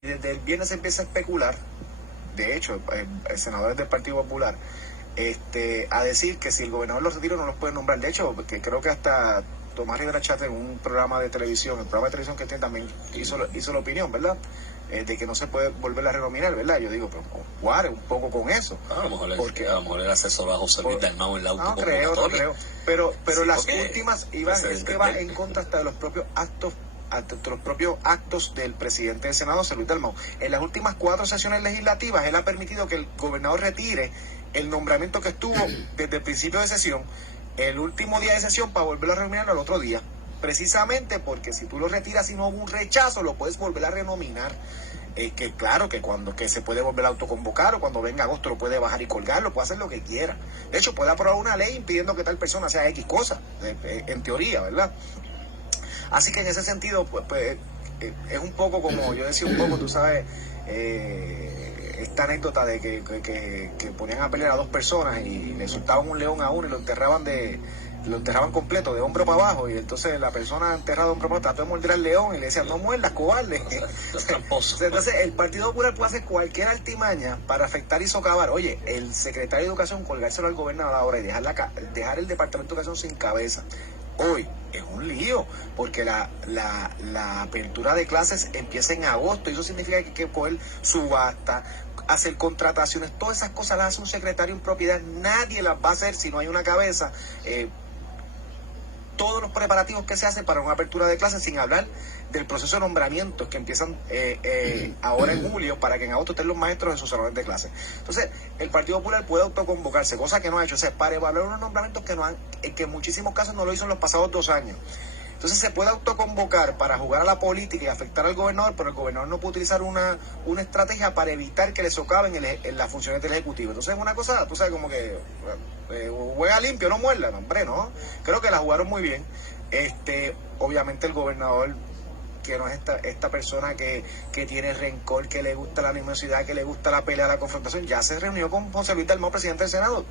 Desde el viernes se empieza a especular, de hecho, senadores del Partido Popular, a decir que si el gobernador los retira no los puede nombrar. De hecho, que creo que hasta Tomás Rivera Chat en un programa de televisión, el programa de televisión que tiene también hizo la opinión, ¿verdad? De que no se puede volver a renominar, ¿verdad? Yo digo, pero jugar un poco con eso. A lo mejor el asesor a José Luis Dalmau en la autoconvocatoria. No creo. Pero sí, las últimas, Iván, es que va en contra hasta de los propios actos del presidente del Senado, José Luis Dalmau. En las últimas 4 sesiones legislativas, él ha permitido que el gobernador retire el nombramiento que estuvo desde el principio de sesión, el último día de sesión, para volverlo a renominar al otro día. Precisamente porque si tú lo retiras y no hubo un rechazo, lo puedes volver a renominar. Que claro, que se puede volver a autoconvocar, o cuando venga agosto lo puede bajar y colgarlo, puede hacer lo que quiera. De hecho, puede aprobar una ley impidiendo que tal persona sea X cosa, en teoría, ¿verdad? Así que en ese sentido, pues es un poco como, yo decía un poco, tú sabes, esta anécdota de que ponían a pelear a 2 personas y le soltaban un león a uno y lo enterraban completo, de hombro para abajo, y entonces la persona enterrada de hombro para abajo trató de morder al león y le decían, no muerdas, cobarde. Entonces el Partido Popular puede hacer cualquier artimaña para afectar y socavar. Oye, el secretario de Educación, colgárselo al gobernador ahora y dejar el Departamento de Educación sin cabeza. Hoy es un lío, porque la apertura de clases empieza en agosto, y eso significa que hay que coger subasta, hacer contrataciones, todas esas cosas las hace un secretario en propiedad. Nadie las va a hacer si no hay una cabeza. Todos los preparativos que se hacen para una apertura de clases, sin hablar del proceso de nombramientos que empiezan ahora en julio, para que en agosto estén los maestros en sus salones de clase. Entonces, el Partido Popular puede autoconvocarse, cosa que no ha hecho, o sea, para evaluar unos nombramientos que en muchísimos casos no lo hizo en los pasados 2 años. Entonces se puede autoconvocar para jugar a la política y afectar al gobernador, pero el gobernador no puede utilizar una estrategia para evitar que le socaven en las funciones del Ejecutivo. Entonces es una cosa, tú sabes, como que juega limpio, no muerda, no, hombre, no. Creo que la jugaron muy bien. Obviamente el gobernador, que no es esta persona que tiene rencor, que le gusta la animosidad, que le gusta la pelea, la confrontación, ya se reunió con José Luis Dalmau, presidente del Senado.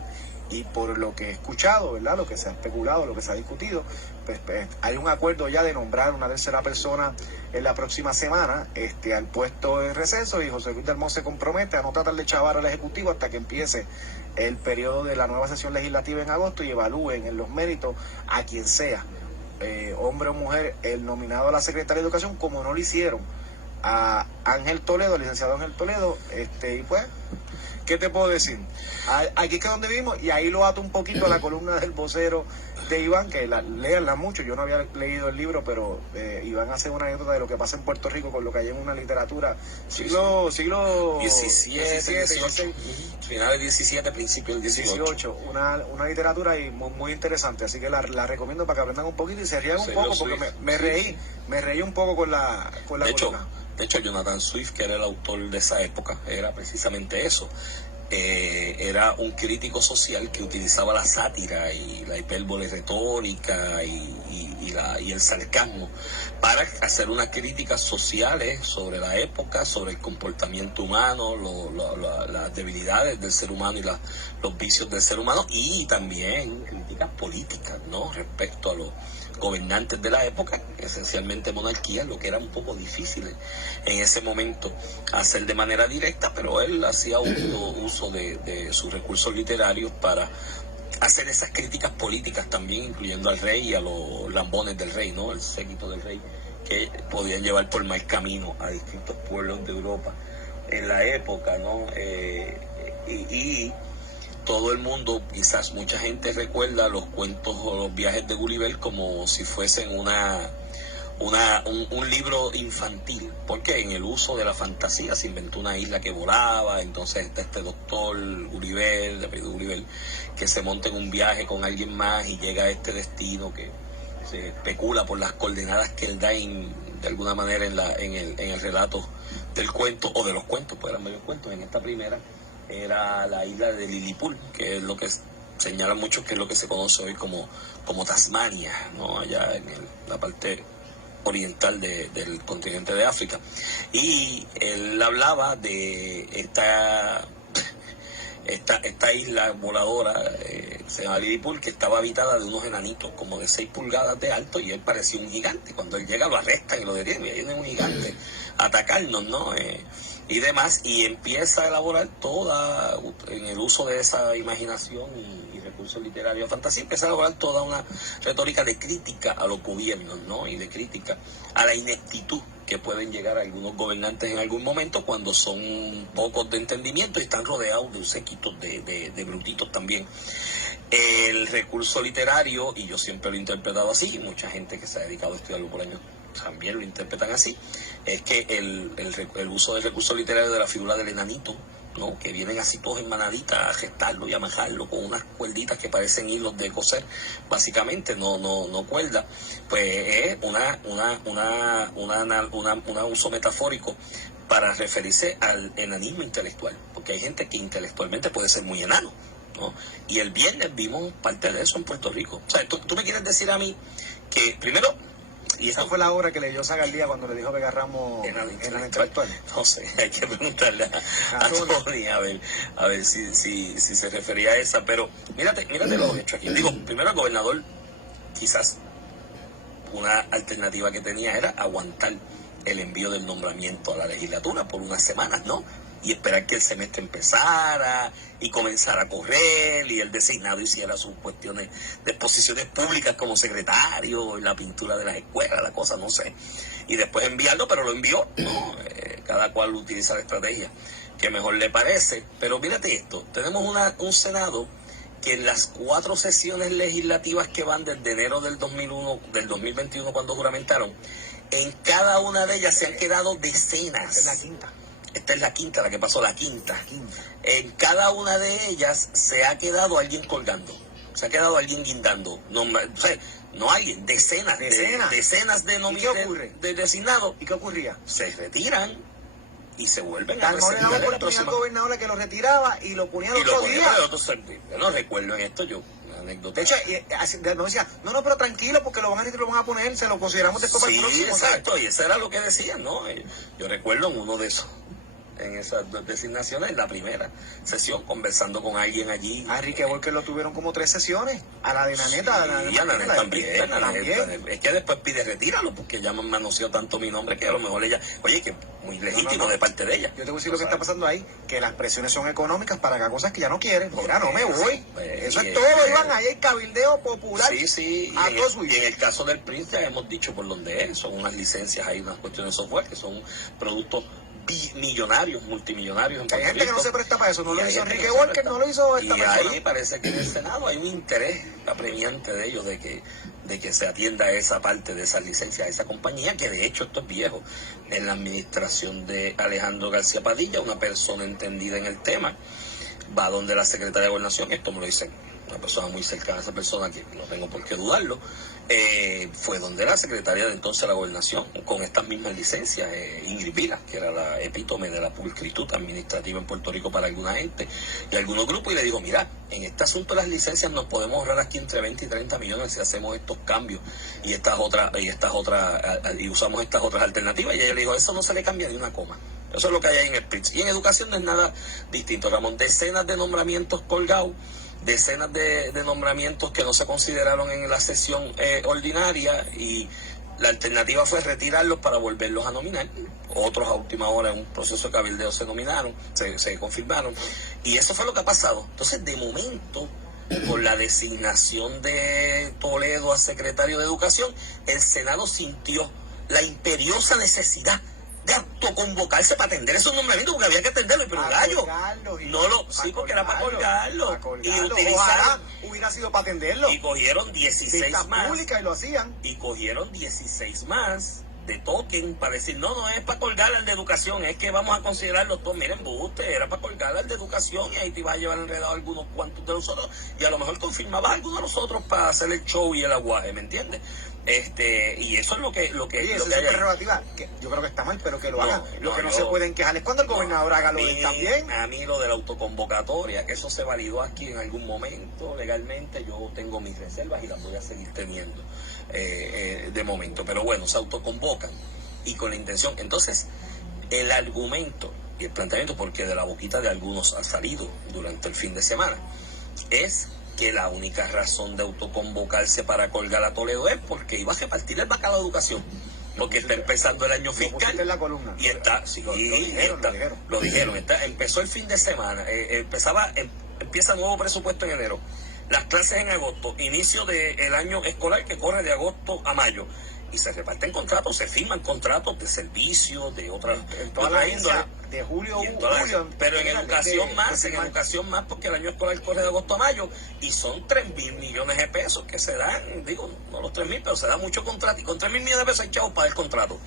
Y por lo que he escuchado, ¿verdad?, lo que se ha especulado, lo que se ha discutido, pues hay un acuerdo ya de nombrar una tercera persona en la próxima semana al puesto de receso, y José Luis Dalmau se compromete a no tratar de chavar al Ejecutivo hasta que empiece el periodo de la nueva sesión legislativa en agosto y evalúen en los méritos a quien sea, hombre o mujer, el nominado a la Secretaría de Educación, como no lo hicieron a Ángel Toledo, el licenciado Ángel Toledo, y pues, ¿qué te puedo decir? Aquí es que donde vivimos, y ahí lo ato un poquito a la columna del vocero de Iván, que léanla mucho. Yo no había leído el libro, pero Iván hace una anécdota de lo que pasa en Puerto Rico con lo que hay en una literatura siglo XVII, finales del 17, principios del 18. Una literatura y muy interesante, así que la recomiendo para que aprendan un poquito y se rían un poco, porque me reí un poco con la columna. De hecho, Jonathan Swift, que era el autor de esa época, era precisamente eso. Era un crítico social que utilizaba la sátira y la hipérbole retórica y el sarcasmo para hacer unas críticas sociales sobre la época, sobre el comportamiento humano, las debilidades del ser humano y los vicios del ser humano, y también críticas políticas, ¿no?, respecto a los gobernantes de la época, esencialmente monarquías, lo que era un poco difícil en ese momento hacer de manera directa, pero él hacía uso de sus recursos literarios para hacer esas críticas políticas también, incluyendo al rey y a los lambones del rey, ¿no?, el séquito del rey, que podían llevar por mal camino a distintos pueblos de Europa en la época, ¿no? Y todo el mundo, quizás mucha gente recuerda los cuentos o los viajes de Gulliver como si fuesen un libro infantil, porque en el uso de la fantasía se inventó una isla que volaba. Entonces está este doctor Gulliver, de apellido Gulliver, que se monta en un viaje con alguien más y llega a este destino que se especula por las coordenadas que él da de alguna manera en el relato del cuento, o de los cuentos, pues eran varios cuentos. En esta primera era la isla de Lilliput, que es lo que señalan muchos que es lo que se conoce hoy como Tasmania, ¿no?, allá en la parte oriental del continente de África. Y él hablaba de esta isla voladora, se llama Lilliput, que estaba habitada de unos enanitos como de 6 pulgadas de alto, y él parecía un gigante. Cuando él llega lo arrestan y lo detienen, y ahí no es un gigante atacarnos, ¿no? Y demás, y empieza a elaborar toda, en el uso de esa imaginación y recursos literarios de fantasía, empieza a elaborar toda una retórica de crítica a los gobiernos, ¿no? Y de crítica a la ineptitud que pueden llegar a algunos gobernantes en algún momento cuando son pocos de entendimiento y están rodeados de un séquito de brutitos también. El recurso literario, y yo siempre lo he interpretado así, mucha gente que se ha dedicado a estudiarlo por años también lo interpretan así, es que el uso del recurso literario de la figura del enanito, ¿no? Que vienen así todos en manadita a gestarlo y a majarlo con unas cuerditas que parecen hilos de coser, básicamente, no cuerda, pues es un uso metafórico para referirse al enanismo intelectual, porque hay gente que intelectualmente puede ser muy enano, ¿no? Y el viernes vimos parte de eso en Puerto Rico. O sea, tú me quieres decir a mí que, primero, y esa fue la obra que le dio Zagaldía cuando le dijo Vega Ramos en la intelectual. No sé, hay que preguntarle a Tony a ver si se refería a esa, pero mírate lo hecho aquí. Digo, primero el gobernador, quizás una alternativa que tenía era aguantar el envío del nombramiento a la legislatura por unas semanas, ¿no? Y esperar que el semestre empezara y comenzara a correr y el designado hiciera sus cuestiones de exposiciones públicas como secretario y la pintura de las escuelas, la cosa, no sé. Y después enviarlo, pero lo envió, ¿no? Cada cual utiliza la estrategia que mejor le parece. Pero mírate esto, tenemos un Senado que en las 4 sesiones legislativas que van desde enero del 2021 cuando juramentaron, en cada una de ellas se han quedado decenas. Es la quinta. Esta es la quinta, la que pasó, la quinta. En cada una de ellas se ha quedado alguien colgando, se ha quedado alguien guindando. No, o sea, no alguien, decenas de nominados de designados. ¿Y qué ocurría? Se retiran y se vuelven a presentar el próximo. El gobernador que lo retiraba y lo ponía el otro día. Yo no recuerdo en esto, anécdota. De hecho, no decía, no, pero tranquilo, porque lo van a retirar, lo van a poner, se lo consideramos después para el próximo. Sí, exacto, y eso era lo que decían, ¿no? Yo recuerdo en uno de esos, en esas designaciones, en la primera sesión, conversando con alguien allí. A Enrique Volker lo tuvieron como 3 sesiones, a la de Naneta, sí, a Naneta también. Es que después pide retíralo, porque ya me manoseó tanto mi nombre que a lo mejor ella, oye, que muy legítimo de parte de ella. Yo te voy a decir lo que está pasando ahí, que las presiones son económicas para que cosas que ya no quieren. Mira, no me voy. Eso es todo, Iván, ahí hay cabildeo popular. Sí, y en el caso del Prince hemos dicho por dónde es, son unas licencias, hay unas cuestiones de software que son productos millonarios, multimillonarios. Hay gente que no se presta para eso, no lo hizo Enrique Volker, no lo hizo esta persona. Y ahí parece que en el Senado hay un interés apremiante de ellos de que se atienda esa parte de esas licencias a esa compañía, que de hecho esto es viejo. En la administración de Alejandro García Padilla, una persona entendida en el tema, va donde la secretaria de Gobernación, esto me lo dice una persona muy cercana a esa persona, que no tengo por qué dudarlo, fue donde la secretaria de entonces de la Gobernación, con estas mismas licencias, Ingrid Vila, que era la epítome de la pulcritud administrativa en Puerto Rico para alguna gente y algunos grupos, y le digo, mira, en este asunto de las licencias nos podemos ahorrar aquí entre 20 y 30 millones si hacemos estos cambios y usamos estas otras alternativas. Y ella le dijo, eso no se le cambia ni una coma. Eso es lo que hay ahí en el PRIX. Y en educación no es nada distinto, Ramón. Decenas de nombramientos colgados, decenas de nombramientos que no se consideraron en la sesión ordinaria, y la alternativa fue retirarlos para volverlos a nominar. Otros a última hora en un proceso de cabildeo se nominaron, se confirmaron, y eso fue lo que ha pasado. Entonces, de momento, con la designación de Toledo a secretario de Educación, el Senado sintió la imperiosa necesidad de autoconvocarse para atender esos nombramientos, porque había que atenderlo, pero gallo, sí, porque era para colgarlo. Y utilizaron, hubiera sido para atenderlo. Y cogieron 16 más. Pública y lo hacían. Y cogieron 16 más de token para decir, no es para colgar el de educación, es que vamos a considerarlo todos. Miren, buste, era para colgar el de educación, y ahí te iba a llevar enredado algunos cuantos de nosotros, y a lo mejor confirmabas algunos de nosotros para hacer el show y el aguaje, ¿me entiendes? Y eso es lo que es prerrogativa, que yo creo que está mal, pero que lo hagan. Lo que no se pueden quejar es cuando el gobernador haga lo de él también. A mí lo de la autoconvocatoria, que eso se validó aquí en algún momento legalmente, yo tengo mis reservas y las voy a seguir teniendo de momento. Pero bueno, se autoconvocan y con la intención. Entonces, el argumento y el planteamiento, porque de la boquita de algunos ha salido durante el fin de semana, es que la única razón de autoconvocarse para colgar a Toledo es porque iba a repartir el bacalao de educación. porque está empezando el año Lo pusiste fiscal. en la columna. Y está, sí, Lo dijeron. lo dijeron. Empezó el fin de semana, empieza nuevo presupuesto en enero, las clases en agosto, inicio del año escolar que corre de agosto a mayo, y se reparten contratos, se firman contratos de servicio, de otras, En toda la índole. de julio, Pero en educación más, porque el año escolar corre de agosto a mayo, y son 3.000 millones de pesos que se dan, digo, no los 3.000, pero se da mucho contrato, y con 3.000 millones de pesos hay chavos para el contrato.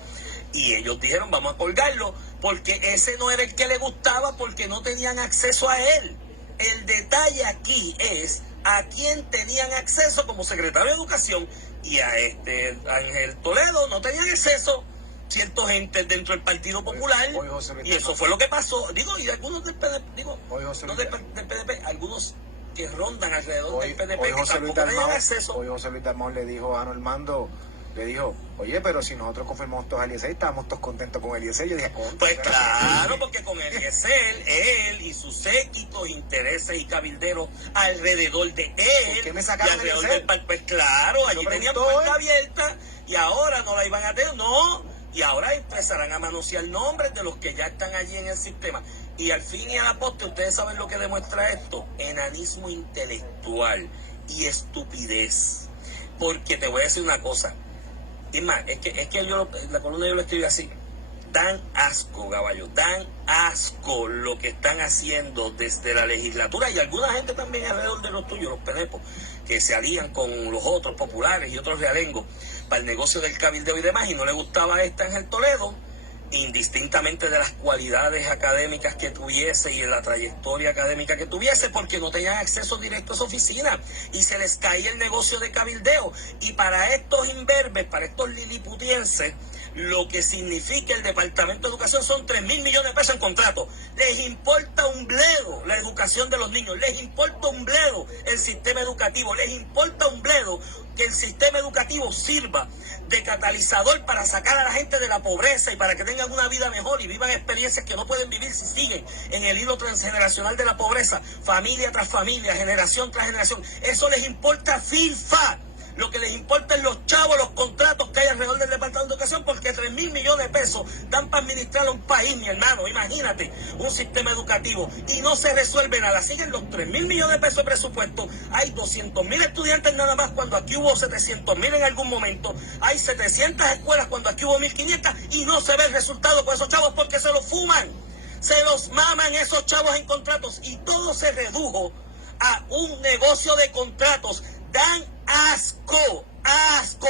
Y ellos dijeron, vamos a colgarlo, porque ese no era el que le gustaba, porque no tenían acceso a él. El detalle aquí es a quién tenían acceso como secretario de Educación, y a Ángel Toledo no tenían acceso ciertos gente dentro del Partido Popular, y eso fue lo que pasó. Digo, y algunos del PDP, no del PDP, algunos que rondan alrededor del PDP, que tampoco tenían acceso. Hoy José Luis Dalmau le dijo a Normando, oye, pero si nosotros confirmamos todos a Eliezer, estábamos todos contentos con Eliezer. Yo dije, pues claro, porque con Eliezer, él y sus séquitos, intereses y cabilderos alrededor de él, ¿por qué me sacaron y alrededor Eliezer? pues claro, allí tenían puerta abierta, y ahora no la iban a tener, no, y ahora empezarán a manosear nombres de los que ya están allí en el sistema. Y al fin y al aposte, ustedes saben lo que demuestra esto: enanismo intelectual y estupidez. Porque te voy a decir una cosa, es más, es que yo, la columna yo lo escribí así: dan asco, caballo, dan asco lo que están haciendo desde la legislatura, y alguna gente también alrededor de los tuyos, los penepos, que se alían con los otros populares y otros realengos para el negocio del cabildeo y demás, y no le gustaba a Ángel Toledo, indistintamente de las cualidades académicas que tuviese y de la trayectoria académica que tuviese, porque no tenían acceso directo a su oficina y se les caía el negocio de cabildeo. Y para estos imberbes, para estos liliputienses, lo que significa el Departamento de Educación son 3.000 millones de pesos en contrato. Les importa un bledo la educación de los niños, les importa un bledo el sistema educativo, les importa un bledo que el sistema educativo sirva de catalizador para sacar a la gente de la pobreza y para que tengan una vida mejor y vivan experiencias que no pueden vivir si siguen en el hilo transgeneracional de la pobreza, familia tras familia, generación tras generación. Eso les importa filfa. Lo que les importa es los chavos, los contratos que hay alrededor del Departamento de Educación, porque 3.000 millones de pesos dan para administrar a un país, mi hermano. Imagínate, un sistema educativo, y no se resuelve nada. Siguen los 3.000 millones de pesos de presupuesto. Hay 200.000 estudiantes nada más cuando aquí hubo 700.000 en algún momento. Hay 700 escuelas cuando aquí hubo 1.500, y no se ve el resultado con esos chavos porque se los fuman. Se los maman esos chavos en contratos, y todo se redujo a un negocio de contratos. Dan asco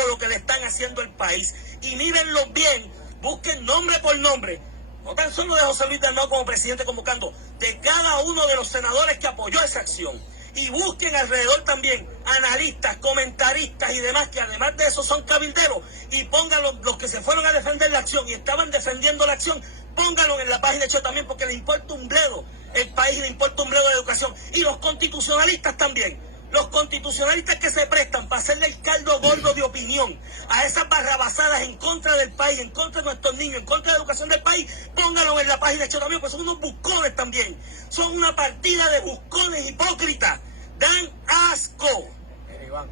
lo que le están haciendo al país. Y mírenlo bien, busquen nombre por nombre, no tan solo de José Luis Dalmau como presidente convocando, de cada uno de los senadores que apoyó esa acción. Y busquen alrededor también analistas, comentaristas y demás, que además de eso son cabilderos, y pónganlo, los que se fueron a defender la acción y estaban defendiendo la acción, pónganlo en la página de hecho también, porque le importa un bledo el país, le importa un bledo de educación. Y los constitucionalistas también. Los constitucionalistas que se prestan para hacerle el caldo gordo de opinión a esas barrabasadas en contra del país, en contra de nuestros niños, en contra de la educación del país, pónganlo en la página de hecho también, porque son unos buscones también. Son una partida de buscones hipócritas. Dan asco. Iván.